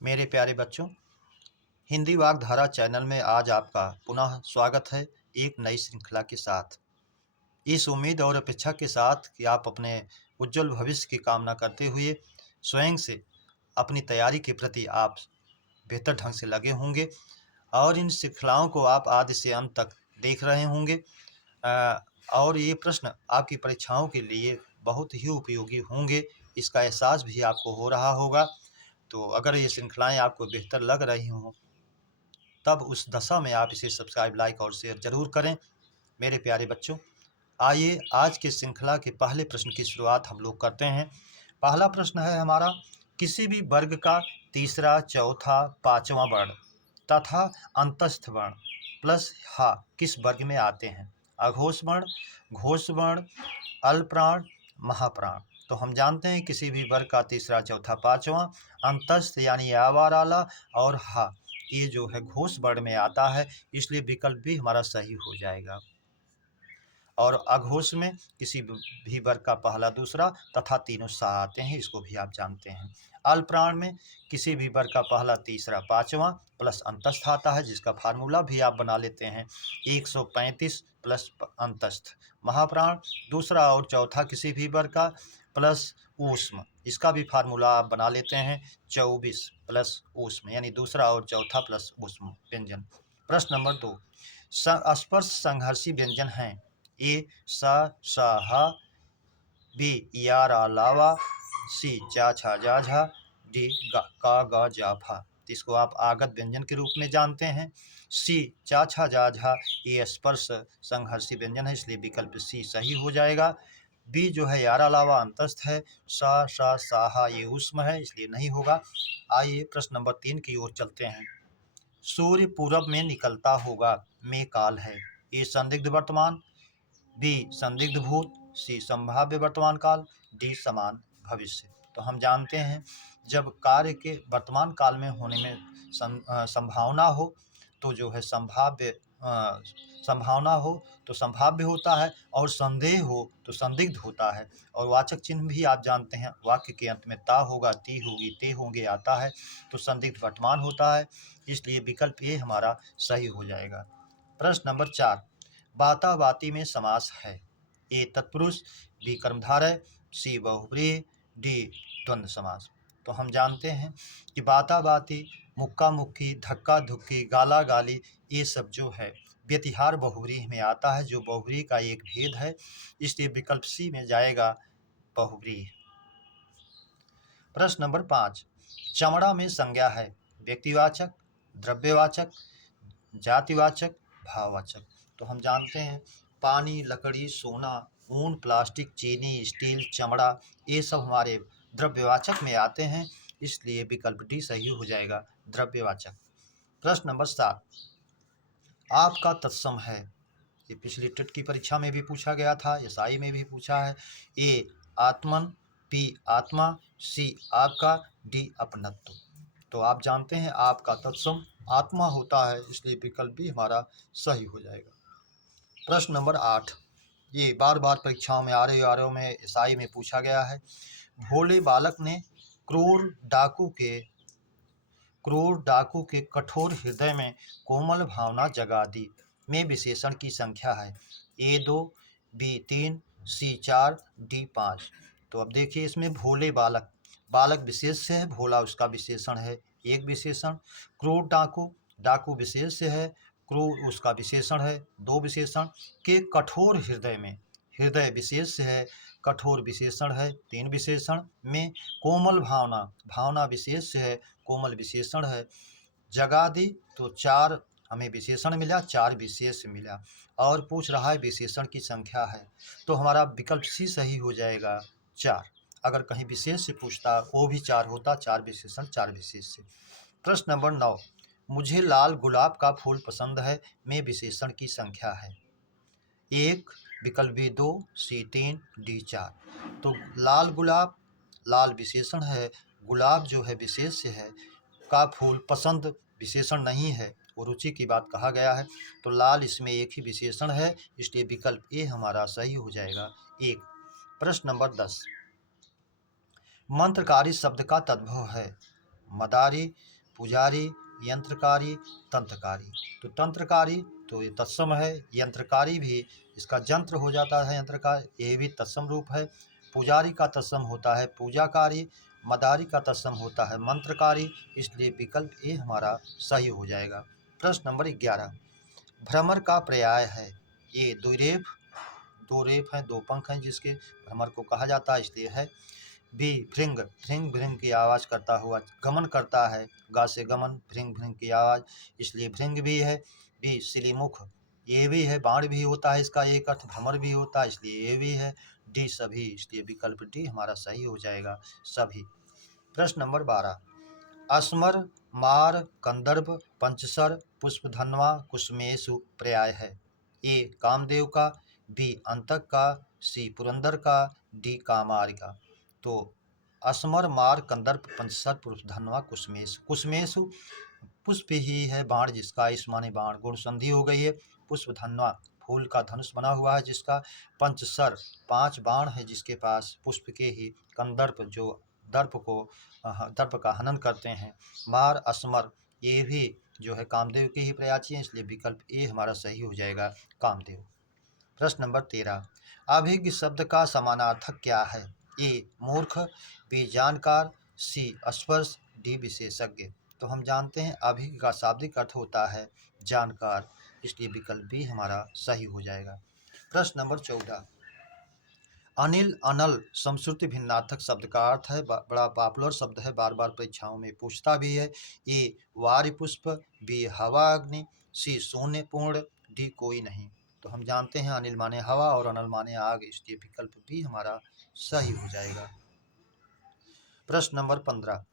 मेरे प्यारे बच्चों, हिंदी वागधारा चैनल में आज आपका पुनः स्वागत है एक नई श्रृंखला के साथ। इस उम्मीद और अपेक्षा के साथ कि आप अपने उज्जवल भविष्य की कामना करते हुए स्वयं से अपनी तैयारी के प्रति आप बेहतर ढंग से लगे होंगे और इन श्रृंखलाओं को आप आदि से अंत तक देख रहे होंगे। और ये प्रश्न आपकी परीक्षाओं के लिए बहुत ही उपयोगी होंगे, इसका एहसास भी आपको हो रहा होगा। तो अगर ये श्रृंखलाएँ आपको बेहतर लग रही हों, तब उस दशा में आप इसे सब्सक्राइब, लाइक और शेयर ज़रूर करें। मेरे प्यारे बच्चों, आइए आज के श्रृंखला के पहले प्रश्न की शुरुआत हम लोग करते हैं। पहला प्रश्न है हमारा, किसी भी वर्ग का तीसरा, चौथा, पाँचवां वर्ण तथा अंतस्थ वर्ण प्लस हा किस वर्ग में आते हैं? अघोष वर्ण, घोष वर्ण, अल्पप्राण, महाप्राण। तो हम जानते हैं किसी भी वर्ग का तीसरा, चौथा, पाँचवां, अंतस्थ यानी आवाराला और हा ये जो है घोष वर्ण में आता है, इसलिए विकल्प भी हमारा सही हो जाएगा। और अघोष में किसी भी वर्ग का पहला, दूसरा तथा तीनों सा आते हैं, इसको भी आप जानते हैं। अल्पप्राण में किसी भी वर्ग का पहला, तीसरा, पाँचवां प्लस अंतस्थ आता है, जिसका फार्मूला भी आप बना लेते हैं 135 प्लस अंतस्थ। महाप्राण दूसरा और चौथा किसी भी वर्ग का प्लस ऊष्म, इसका भी फार्मूला आप बना लेते हैं 24 प्लस ऊष्म, यानी दूसरा और चौथा प्लस ऊष्म व्यंजन। प्रश्न नंबर 2, स्पर्श संघर्षी व्यंजन हैं। ए सा सा हा, बी या रा लावा, सी चा छा जा झा, डी गा का गा जा फा। तो इसको आप आगत व्यंजन के रूप में जानते हैं। सी चा छा जा झा ये स्पर्श संघर्षी व्यंजन है, इसलिए विकल्प सी सही हो जाएगा। बी जो है यारा लावा अंतस्थ है, सा सा साहा ये ऊष्म है, इसलिए नहीं होगा। आइए प्रश्न नंबर 3 की ओर चलते हैं। सूर्य पूरब में निकलता होगा में काल है। ए संदिग्ध वर्तमान, बी संदिग्ध भूत, सी संभाव्य वर्तमान काल, डी समान भविष्य। तो हम जानते हैं जब कार्य के वर्तमान काल में होने में संभावना हो तो जो है संभावना हो तो संभाव्य होता है, और संदेह हो तो संदिग्ध होता है। और वाचक चिन्ह भी आप जानते हैं, वाक्य के अंत में ता होगा, ती होगी, ते होंगे आता है, तो संदिग्ध वर्तमान होता है, इसलिए विकल्प ए हमारा सही हो जाएगा। प्रश्न नंबर 4, बाता बाती में समास है। ए तत्पुरुष, बी कर्मधारय, सी बहुव्रीहि, डी द्वंद्व समास। तो हम जानते हैं कि बाता बाती, मुक्का मुक्की, धक्का धुक्की, गाला गाली ये सब जो है व्यतिहार बहुव्रीहि में आता है, जो बहुव्रीहि का एक भेद है, इसलिए विकल्प सी में जाएगा बहुव्रीहि। प्रश्न नंबर 5, चमड़ा में संज्ञा है। व्यक्तिवाचक, द्रव्यवाचक, जातिवाचक, भाववाचक। तो हम जानते हैं पानी, लकड़ी, सोना, ऊन, प्लास्टिक, चीनी, स्टील, चमड़ा ये सब हमारे द्रव्यवाचक में आते हैं, इसलिए विकल्प डी सही हो जाएगा, द्रव्यवाचक। प्रश्न नंबर 7, आपका तत्सम है। ये पिछली टेट की परीक्षा में भी पूछा गया था, एसआई में भी पूछा है। ए आत्मन, बी आत्मा, सी आपका, डी अपनत्व। तो आप जानते हैं आपका तत्सम आत्मा होता है, इसलिए विकल्प भी हमारा सही हो जाएगा। प्रश्न नंबर 8, ये बार बार परीक्षाओं में आर में, एसआई में पूछा गया है। भोले बालक ने क्रूर डाकू के कठोर हृदय में कोमल भावना जगा दी में विशेषण की संख्या है। ए 2, बी 3, सी 4, डी 5। तो अब देखिए इसमें भोले बालक, बालक विशेष से है, भोला उसका विशेषण है, एक विशेषण। क्रूर डाकू, डाकू विशेष से है, क्रूर उसका विशेषण है, दो विशेषण। के कठोर हृदय में, हृदय विशेष से है, कठोर विशेषण है, तीन विशेषण। में कोमल भावना, भावना विशेष से है, कोमल विशेषण है। जगा दी तो चार हमें विशेषण मिला, चार विशेष मिला, और पूछ रहा है विशेषण की संख्या है, तो हमारा विकल्प सी सही हो जाएगा 4। अगर कहीं विशेष से पूछता वो भी 4 होता, 4 विशेषण 4 विशेष से। प्रश्न नंबर 9, मुझे लाल गुलाब का फूल पसंद है में विशेषण की संख्या है। 1, विकल्प बी 2, सी 3, डी 4। तो लाल गुलाब, लाल विशेषण है, गुलाब जो है विशेष से है, का फूल पसंद विशेषण नहीं है, वो रुचि की बात कहा गया है, तो लाल इसमें एक ही विशेषण है, इसलिए विकल्प ए हमारा सही हो जाएगा 1। प्रश्न नंबर 10, मंत्रकारी शब्द का तद्भव है। मदारी, पुजारी, यंत्रकारी, तंत्रकारी। तो तंत्रकारी तो ये तत्सम है, यंत्रकारी भी इसका यंत्र हो जाता है यंत्र का, ये भी तत्सम रूप है। पुजारी का तत्सम होता है पूजाकारी, मदारी का तत्सम होता है मंत्रकारी, इसलिए विकल्प ए हमारा सही हो जाएगा। प्रश्न नंबर 11, भ्रमर का पर्याय है। ये द्विरेफ, दो रेफ हैं, दो पंख हैं जिसके भ्रमर को कहा जाता है, इसलिए है। बी भृंग, भृंग भृंग की आवाज़ करता हुआ गमन करता है, गा से गमन, भृंग भृंग की आवाज़, इसलिए भृंग भी है। बी सिलीमुख, ये भी है, बाण भी होता है इसका एक अर्थ, भ्रमर भी होता है, इसलिए ये भी है। डी सभी, इसलिए विकल्प डी हमारा सही हो जाएगा, सभी। प्रश्न नंबर 12, अस्मर, मार, कंदर्प, पंचसर, पुष्पधन्वा, कुसुमेशु पर्याय है। ए कामदेव का, बी अंतक का, सी पुरंदर का, डी कामार का। तो अस्मर, मार, कंदर्प, पंचसर, पुष्पधन्वा, कुसुमेशु। कुसुमेशु पुष्प ही है, बाण जिसका, इस माने बाण, गुण संधि हो गई है। पुष्पधन्वा फूल का धनुष बना हुआ है जिसका। पंचसर 5 बाण है जिसके पास पुष्प के ही। कंदर्प जो दर्प का हनन करते हैं। मार, असमर, ये भी जो है कामदेव के ही प्रयाची हैं, इसलिए विकल्प ए हमारा सही हो जाएगा, कामदेव। प्रश्न नंबर 13, अभिज्ञ शब्द का समानार्थक क्या है। ए मूर्ख, बी जानकार, सी स्पर्श, डी विशेषज्ञ। तो हम जानते हैं अभिज्ञ का शाब्दिक अर्थ होता है जानकार, इसलिए विकल्प बी हमारा सही हो जाएगा। प्रश्न नंबर 14, अनिल, अनल समश्रुति भिन्नार्थक शब्द का अर्थ है, बड़ा पॉपुलर शब्द है, बार बार परीक्षाओं में पूछता भी है। ए वारि पुष्प, बी हवा अग्नि, सी शून्य पूर्ण, डी कोई नहीं। तो हम जानते हैं अनिल माने हवा और अनल माने आग, इसलिए विकल्प बी हमारा सही हो जाएगा। प्रश्न नंबर 15,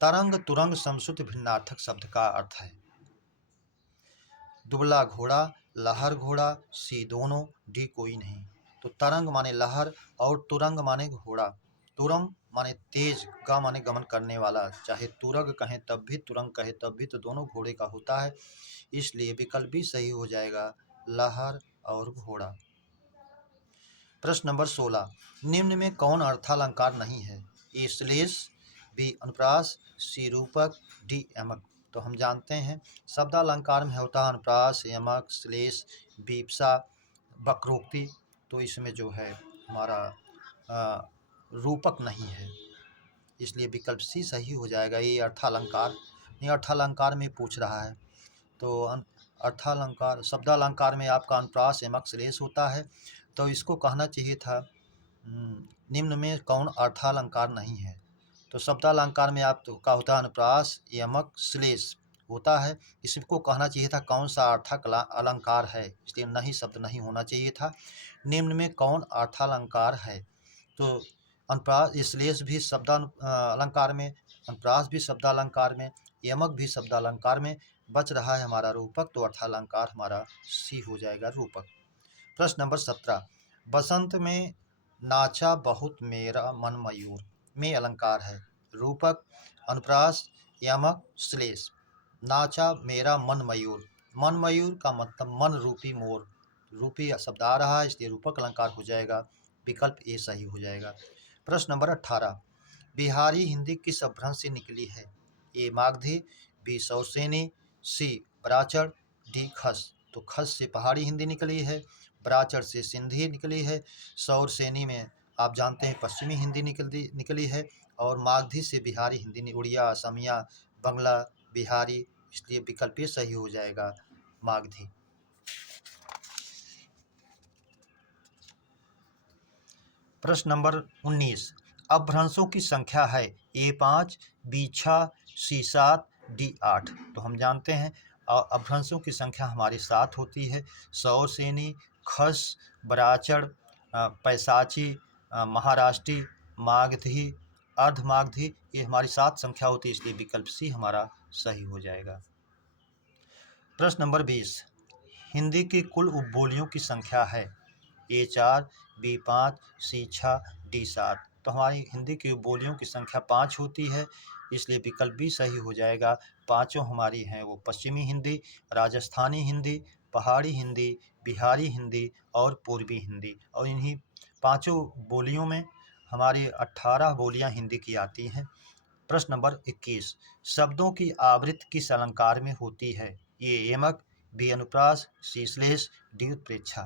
तरंग, तुरंग समश्रुति भिन्नार्थक शब्द का अर्थ है। दुबला घोड़ा, लहर घोड़ा, सी दोनों, डी कोई नहीं। तो तरंग माने लहर और तुरंग माने घोड़ा। तुरंग माने तेज, गा माने गमन करने वाला, चाहे तुरग कहें तब भी, तुरंग कहे तब भी, तो दोनों घोड़े का होता है, इसलिए विकल्प भी सही हो जाएगा, लहर और घोड़ा। प्रश्न नंबर 16, निम्न में कौन अर्थालंकार नहीं है। ए श्लेष, बी अनुप्रास, सी रूपक, डी यमक। तो हम जानते हैं शब्दालंकार में होता है अनुप्रास, यमक, श्लेष, विवक्षा, वक्रोक्ति। तो इसमें जो है हमारा रूपक नहीं है, इसलिए विकल्प सी सही हो जाएगा। ये अर्थालंकार, ये अर्थालंकार में पूछ रहा है। तो अर्थालंकार, शब्दालंकार में आपका अनुप्रास, यमक, श्लेष होता है, तो इसको कहना चाहिए था निम्न में कौन अर्थालंकार नहीं है। तो शब्दालंकार में आपका होता है अनुप्रास, यमक, श्लेष होता है, इसको कहना चाहिए था कौन सा अलंकार है, इसलिए नहीं शब्द नहीं होना चाहिए था। निम्न में कौन अर्थालंकार है। तो अनुप्रास, श्लेष भी अलंकार में, अनुप्रास भी शब्दालंकार में, यमक भी शब्दालंकार में, बच रहा है हमारा रूपक, तो अर्थालंकार हमारा सी हो जाएगा, रूपक। प्रश्न नंबर 17, बसंत में नाचा बहुत मेरा मन मयूर में अलंकार है। रूपक अनुप्रास, यमक, श्लेष। नाचा मेरा मन मयूर, मन मयूर का मतलब मन रूपी मोर, रूपी शब्द आ रहा है, इसलिए रूपक अलंकार हो जाएगा, विकल्प ए सही हो जाएगा। प्रश्न नंबर 18, बिहारी हिंदी किस अपभ्रंश से निकली है। ए मागधी, बी सौसेनी, सी पराचड़, डी खस। तो खस से पहाड़ी हिंदी निकली है, पराचड़ से सिंधी निकली है, सौरसेनी में आप जानते हैं पश्चिमी हिंदी निकली है, और मागधी से बिहारी हिंदी, उड़िया, असमिया, बंगला, बिहारी, इसलिए विकल्प ये सही हो जाएगा, मागधी। प्रश्न नंबर 19, अपभ्रंशों की संख्या है। ए 5, बी 6, सी 7, डी 8। तो हम जानते हैं अपभ्रंशों की संख्या हमारी 7 होती है। सौरसेनी, खस, बराचड़, पैसाची, महाराष्ट्री, मागधी, अर्धमागधी, ये हमारी 7 संख्या होती है, इसलिए विकल्प सी हमारा सही हो जाएगा। प्रश्न नंबर 20, हिंदी की कुल उपबोलियों की संख्या है। ए 4, बी 5, सी 6, डी 7। तो हमारी हिंदी की उपबोलियों की संख्या 5 होती है, इसलिए विकल्प भी सही हो जाएगा। पांचों हमारी हैं वो पश्चिमी हिंदी, राजस्थानी हिंदी, पहाड़ी हिंदी, बिहारी हिंदी और पूर्वी हिंदी। और इन्हीं पांचों बोलियों में हमारी 18 बोलियां हिंदी की आती हैं। प्रश्न नंबर 21, शब्दों की आवृत्ति किस अलंकार में होती है? ए एमक, बी अनुप्रास, सी श्लेष, डी उत्प्रेक्षा।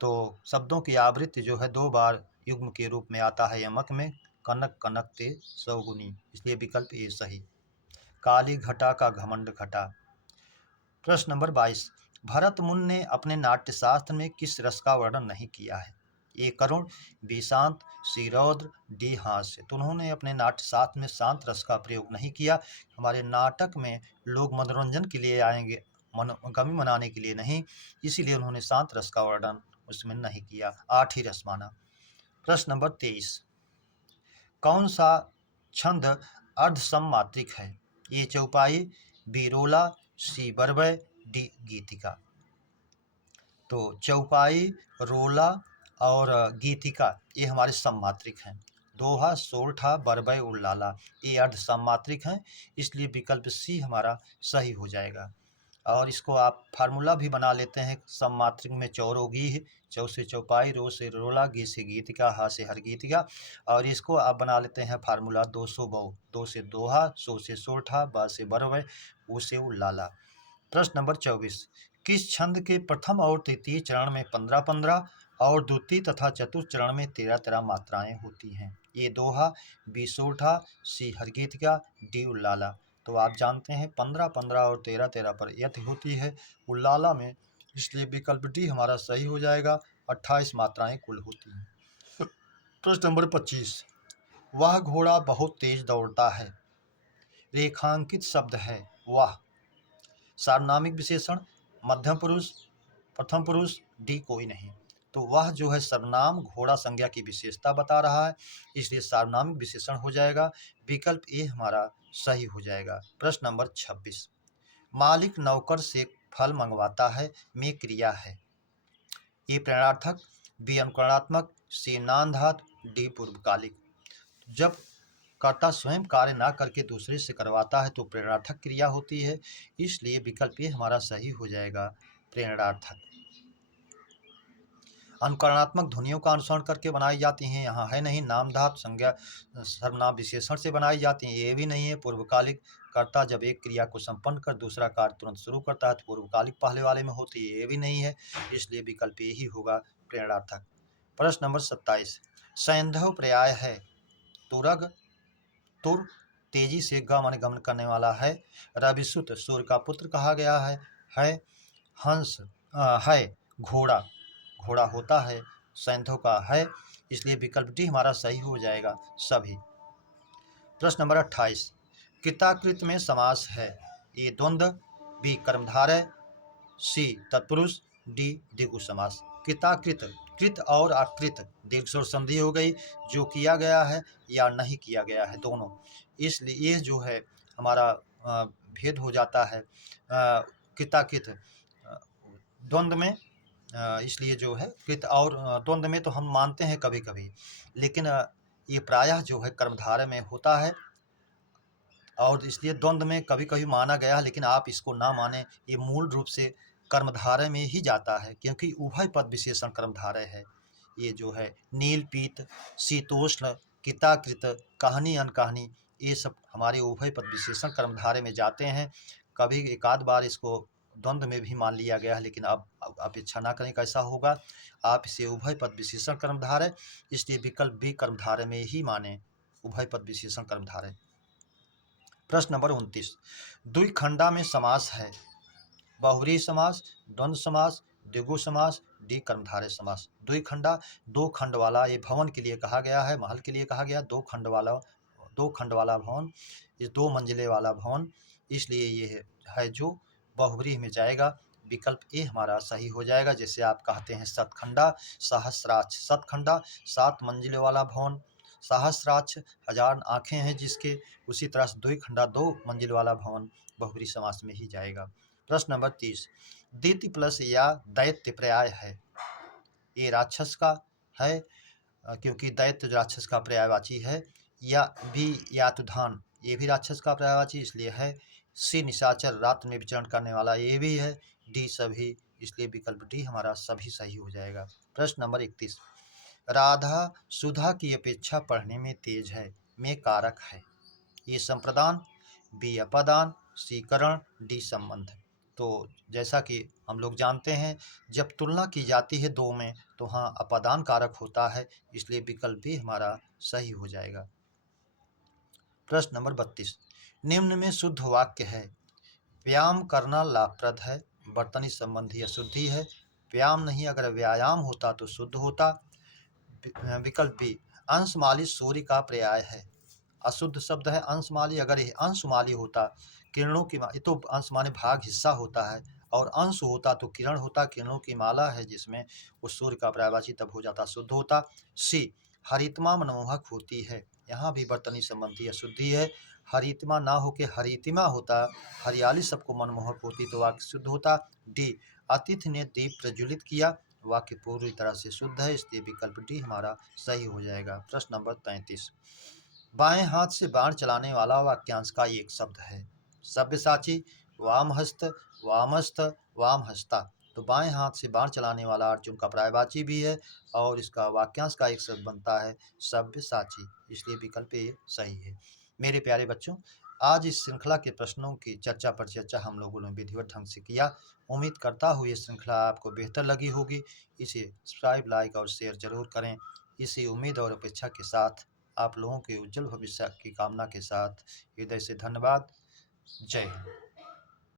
तो शब्दों की आवृत्ति जो है 2 बार युग्म के रूप में आता है यमक में, कनक कनक ते सौगुनी, इसलिए विकल्प ए सही। काली घटा का घमंड घटा। प्रश्न नंबर 22, भरत मुनि ने अपने नाट्यशास्त्र में किस रस का वर्णन नहीं किया है? ए करुण, बी शांत, सी रौद्र, डी हास्य। तो उन्होंने अपने नाट्यशास्त्र में शांत रस का प्रयोग नहीं किया। हमारे नाटक में लोग मनोरंजन के लिए आएंगे, कमी मनाने के लिए नहीं, इसीलिए उन्होंने शांत रस का वर्णन उसमें नहीं किया, 8 ही रस माना। प्रश्न नंबर 23, कौन सा छंद अर्धसममात्रिक है? ए चौपाई, बी रोला, सी बरबय, डी गीतिका। तो चौपाई, रोला और गीतिका ये हमारे सममात्रिक हैं। दोहा, सोरठा, बरबय, उल्लाला ये अर्ध सममात्रिक हैं, इसलिए विकल्प सी हमारा सही हो जाएगा। और इसको आप फार्मूला भी बना लेते हैं, सममात्रिक में चौरोगी, चौ से चौपाई, रो से रोला, गी से गीतिका, हा से हरगीतिका। और इसको आप बना लेते हैं फार्मूला 200 बहु, 2 से दोहा, सो से सोरठा, बा से बरबय, ऊ से उल्लाला। प्रश्न नंबर 24, किस छंद के प्रथम और तृतीय चरण में 15-15 और द्वितीय तथा चतुर्थ चरण में 13-13 मात्राएं होती हैं? ये दोहा, बी सोरठा, सी हरगीतिका, डी उल्लाला। तो आप जानते हैं 15-15 और 13-13 पर यति होती है उल्लाला में, इसलिए विकल्प डी हमारा सही हो जाएगा। 28 मात्राएं कुल होती हैं। प्रश्न नंबर 25, वह घोड़ा बहुत तेज दौड़ता है, रेखांकित शब्द है वह। सार्वनामिक विशेषण, मध्यम पुरुष, प्रथम पुरुष, डी कोई नहीं। तो वह जो है सर्वनाम घोड़ा संज्ञा की विशेषता बता रहा है, इसलिए सार्वनामिक विशेषण हो जाएगा। विकल्प ए हमारा सही हो जाएगा। प्रश्न नंबर 26, मालिक नौकर से फल मंगवाता है में क्रिया है? ए प्रेरणार्थक, बी अनुकरणात्मक, सी नामधातु, डी पूर्वकालिक। जब कर्ता स्वयं कार्य ना करके दूसरे से करवाता है तो प्रेरणार्थक क्रिया होती है, इसलिए विकल्प ये हमारा सही हो जाएगा, प्रेरणार्थक। अनुकरणात्मक ध्वनियों का अनुसरण करके बनाई जाती हैं, यहाँ है नहीं। नामधातु संज्ञा सर्वनाम विशेषण से बनाई जाती हैं, ये भी नहीं है। पूर्वकालिक, कर्ता जब एक क्रिया को संपन्न कर दूसरा कार्य तुरंत शुरू करता है तो पूर्वकालिक पहले वाले में होती है, ये भी नहीं है, इसलिए विकल्प ये ही होगा, प्रेरणार्थक। प्रश्न नंबर 27, सैंधव पर्याय है तुरग, तुर तेजी से गमन गमन करने वाला है, रविसुत सूर्य का पुत्र कहा गया है हंस है घोड़ा, घोड़ा होता है, सैंधव का है, इसलिए विकल्प डी हमारा सही हो जाएगा सभी। प्रश्न नंबर 28, कृताकृत में समास है? ए द्वंद्व, बी कर्मधारय, सी तत्पुरुष, डी द्विगु समास। कृताकृत, कृत और अकृत दीर्घ स्वर संधि हो गई, जो किया गया है या नहीं किया गया है दोनों, इसलिए ये जो है हमारा भेद हो जाता है कृताकृत द्वंद्व में, इसलिए जो है कृत और द्वंद्व में तो हम मानते हैं कभी कभी, लेकिन ये प्रायः जो है कर्मधारय में होता है, और इसलिए द्वंद्व में कभी कभी माना गया, लेकिन आप इसको ना माने, ये मूल रूप से कर्मधारय में ही जाता है, क्योंकि उभय पद विशेषण कर्मधारय है। ये जो है नील पीत, शीतोष्ण, कृताकृत, कहानी अनकहानी, ये सब हमारे उभय पद विशेषण कर्मधारय में जाते हैं। कभी एक आध बार इसको द्वंद्व में भी मान लिया गया है, लेकिन अब अपेक्षा ना करें कैसा होगा, आप इसे उभय पद विशेषण कर्मधारय, इसलिए विकल्प बी कर्मधारय में ही माने, उभय पद विशेषण कर्मधारय। प्रश्न नंबर 29, द्विखंडा में समास है? बहुव्रीहि समास, द्वंद्व समास, द्विगु समास, डी कर्मधारय समास। द्विखंडा, दो खंड वाला, ये भवन के लिए कहा गया है, महल के लिए कहा गया, दो खंड वाला भवन, ये 2 मंजिले वाला भवन, इसलिए ये है जो बहुव्रीहि में जाएगा। विकल्प ए हमारा सही हो जाएगा। जैसे आप कहते हैं सतखंडा, सहस्राक्ष, सतखंडा 7 मंजिले वाला भवन, सहस्राक्ष 1000 आँखें हैं जिसके, उसी तरह से द्विखंडा 2 मंजिल वाला भवन बहुव्रीहि समास में ही जाएगा। प्रश्न नंबर 30, दैत्य प्लस या दैत्य पर्याय है? ए राक्षस का है, क्योंकि दैत्य राक्षस का पर्यायवाची है, या बी यातुधान, ये भी राक्षस का पर्यायवाची इसलिए है, सी निशाचर रात में विचरण करने वाला, ये भी है, डी सभी, इसलिए विकल्प डी हमारा सभी सही हो जाएगा। प्रश्न नंबर 31, राधा सुधा की अपेक्षा पढ़ने में तेज है में कारक है? ए संप्रदान, बी अपादान, सी करण, डी संबंध। तो जैसा कि हम लोग जानते हैं, जब तुलना की जाती है दो में तो हाँ अपादान कारक होता है, इसलिए विकल्प भी हमारा सही हो जाएगा। प्रश्न नंबर 32, निम्न में शुद्ध वाक्य है। व्यायाम करना लाभप्रद है, वर्तनी संबंधी अशुद्धि है। व्यायाम नहीं, अगर व्यायाम होता तो शुद्ध होता। विकल्प बी, अंशमाली सूर्य का पर्याय है। अशुद्ध शब्द है अंशमाली, अगर ये अंशमाली होता, किरणों की ये तो अंश माने भाग हिस्सा होता है, और अंश होता तो किरण होता, किरणों की माला है जिसमें उस सूर्य का पर्यायवाची तब हो जाता, शुद्ध होता। सी, हरितमा मनमोहक होती है, यहाँ भी वर्तनी संबंधी अशुद्धि है। हरितमा ना होके हरितिमा होता, हरियाली सबको मनमोहक होती तो वाक्य शुद्ध होता। डी, अतिथि ने दीप प्रज्वलित किया, वाक्य पूरी तरह से शुद्ध है, इसलिए विकल्प डी हमारा सही हो जाएगा। प्रश्न नंबर 33, बाएं हाथ से बाण चलाने वाला वाक्यांश का एक शब्द है। सब्यसाची, वामहस्त, वामस्थ, वामहस्ता। तो बाएं हाथ से बाण चलाने वाला अर्जुन का पर्यायवाची भी है, और इसका वाक्यांश का एक शब्द बनता है सब्यसाची, इसलिए विकल्प ए सही है। मेरे प्यारे बच्चों, आज इस श्रृंखला के प्रश्नों की चर्चा पर चर्चा हम लोगों ने विधिवत ढंग से किया। उम्मीद करता हूँ ये श्रृंखला आपको बेहतर लगी होगी। इसे सब्सक्राइब, लाइक और शेयर जरूर करें। इसी उम्मीद और अपेक्षा के साथ, आप लोगों के उज्जवल भविष्य की कामना के साथ, हृदय से धन्यवाद। जय हिंद।